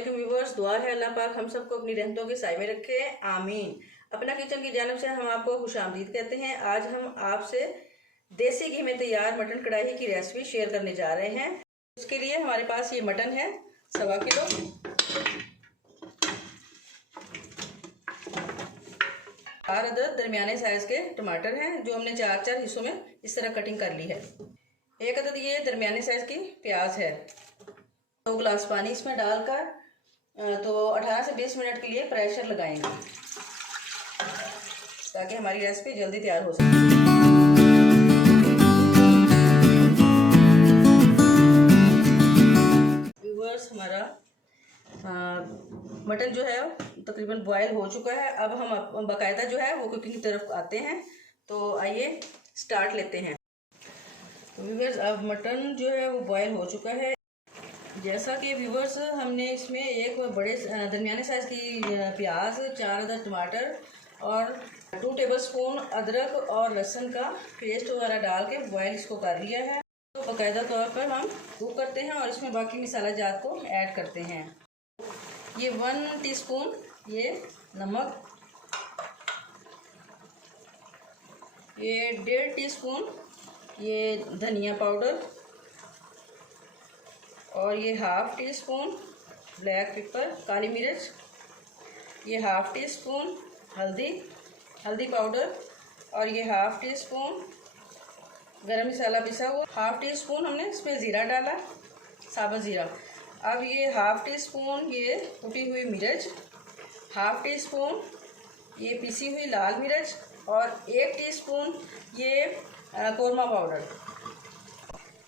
वालेकुम व्यूवर्स। दुआ है अल्लाह पाक हम सबको अपनी रहमतों के साए में रखे, आमीन। अपना किचन की जानिब से हम आपको खुशामदीद कहते हैं। आज हम आपसे देसी घी में तैयार मटन कढ़ाई की रेसिपी शेयर करने जा रहे हैं। उसके लिए हमारे पास ये मटन है 1.25 किलो, 4 अदद दरमियाने साइज के टमाटर हैं जो हमने 4-4 हिस्सों में इस तरह कटिंग कर ली है। 1 अदद ये दरमियाने साइज की प्याज है। 2 गिलास पानी इसमें डालकर तो 18 से 20 मिनट के लिए प्रेशर लगाएंगे ताकि हमारी रेसिपी जल्दी तैयार हो सके। व्यूअर्स, हमारा मटन जो है तकरीबन बॉयल हो चुका है। अब हम बाकायदा जो है वो कुकिंग की तरफ आते हैं। तो आइए स्टार्ट लेते हैं। तो व्यूअर्स, अब मटन जो है वो बॉयल हो चुका है। जैसा कि व्यूवर्स, हमने इसमें एक बड़े दरमियाने साइज़ की प्याज, 4 अदद टमाटर और 2 टेबलस्पून अदरक और लहसुन का पेस्ट वगैरह डाल के बॉयल इसको कर लिया है। तो बाकायदा तौर पर हम कुक करते हैं और इसमें बाकी मसाला जात को ऐड करते हैं। ये 1 टीस्पून ये नमक, ये 1.5 टीस्पून ये धनिया पाउडर और ये 1/2 टीस्पून ब्लैक पेपर काली मिर्च, ये 1/2 टीस्पून हल्दी पाउडर और ये 1/2 टीस्पून गरम मसाला पिसा हुआ। 1/2 टीस्पून हमने इसमें ज़ीरा डाला, साबुत ज़ीरा। अब ये 1/2 टीस्पून ये कुटी हुई मिर्च, 1/2 टीस्पून ये पिसी हुई लाल मिर्च और 1 टीस्पून ये कौरमा पाउडर।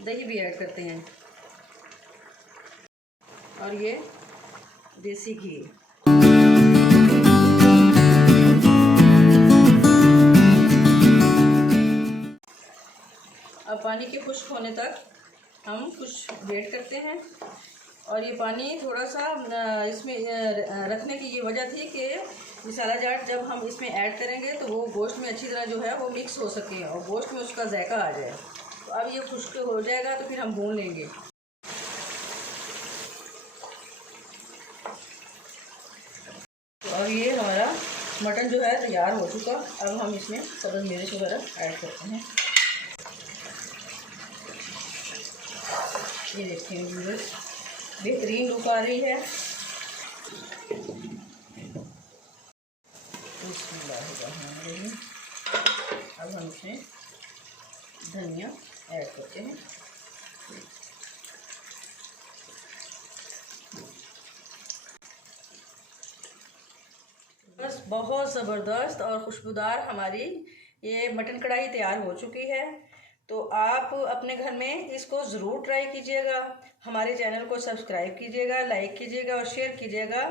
दही भी ऐड करते हैं और ये देसी घी। अब पानी के खुश्क होने तक हम कुछ वेट करते हैं। और ये पानी थोड़ा सा इसमें रखने की ये वजह थी कि मसाला जाट जब हम इसमें ऐड करेंगे तो वो गोश्त में अच्छी तरह जो है वो मिक्स हो सके और गोश्त में उसका जायका आ जाए। तो अब ये खुश्क हो जाएगा तो फिर हम भून लेंगे। और ये हमारा मटन जो है तैयार हो चुका। अब हम इसमें सब्ज़ मिर्च वगैरह ऐड करते हैं। ये देखते हैं व्यूअर्स, बेहतरीन लुक आ रही है। अब हम इसमें धनिया ऐड करते हैं। बस बहुत ज़बरदस्त और खुशबूदार हमारी ये मटन कढ़ाई तैयार हो चुकी है। तो आप अपने घर में इसको ज़रूर ट्राई कीजिएगा। हमारे चैनल को सब्सक्राइब कीजिएगा, लाइक कीजिएगा और शेयर कीजिएगा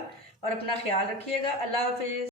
और अपना ख्याल रखिएगा। अल्लाह हाफिज़।